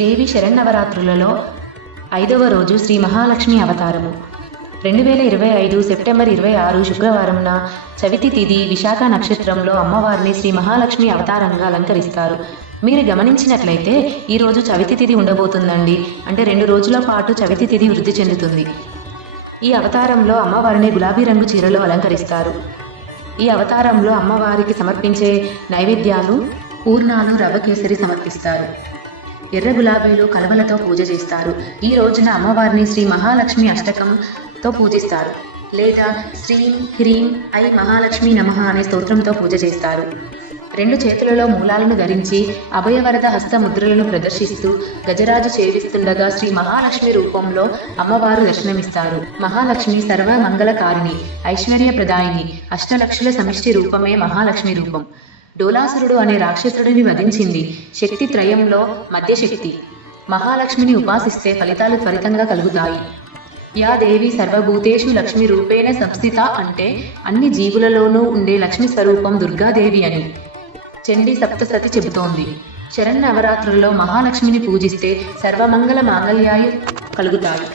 దేవి శరన్నవరాత్రులలో 5వ రోజు శ్రీ మహాలక్ష్మి అవతారము 2025 సెప్టెంబర్ 26 శుక్రవారంన చవితి తిథి విశాఖ నక్షత్రంలో అమ్మవారిని శ్రీ మహాలక్ష్మి అవతారంగా అలంకరిస్తారు. మీరు గమనించినట్లయితే ఈరోజు చవితి తిథి ఉండబోతుందండి. అంటే 2 రోజుల పాటు చవితి తిథి వృద్ధి చెందుతుంది. ఈ అవతారంలో అమ్మవారిని గులాబీ రంగు చీరలో అలంకరిస్తారు. ఈ అవతారంలో అమ్మవారికి సమర్పించే నైవేద్యాలు పూర్ణాలు, రవ్వ కేసరి సమర్పిస్తారు. ఎర్ర గులాబీలు, కలవలతో పూజ చేస్తారు. ఈ రోజున అమ్మవారిని శ్రీ మహాలక్ష్మి అష్టకంతో పూజిస్తారు, లేదా శ్రీం హ్రీం ఐ మహాలక్ష్మి నమః అనే స్తోత్రంతో పూజ చేస్తారు. 2 చేతులలో మూలాలను ధరించి అభయవరద హస్త ముద్రలను ప్రదర్శిస్తూ గజరాజు చేవిస్తుండగా శ్రీ మహాలక్ష్మి రూపంలో అమ్మవారు దర్శనమిస్తారు. మహాలక్ష్మి సర్వ మంగళకారిణి, ఐశ్వర్యప్రదాయిని, అష్టలక్షల సమిష్టి రూపమే మహాలక్ష్మి రూపం. డోలాసురుడు అనే రాక్షసుడిని వధించింది. శక్తి త్రయంలో మధ్యశక్తి. మహాలక్ష్మిని ఉపాసిస్తే ఫలితాలు త్వరితంగా కలుగుతాయి. యా దేవి సర్వభూతేషు లక్ష్మి రూపేణ సంస్థిత అంటే అన్ని జీవులలోనూ ఉండే లక్ష్మి స్వరూపం దుర్గాదేవి అని చండీ సప్తసతి చెబుతోంది. శరన్నవరాత్రుల్లో మహాలక్ష్మిని పూజిస్తే సర్వమంగళ మాంగళ్యాలు కలుగుతాయి.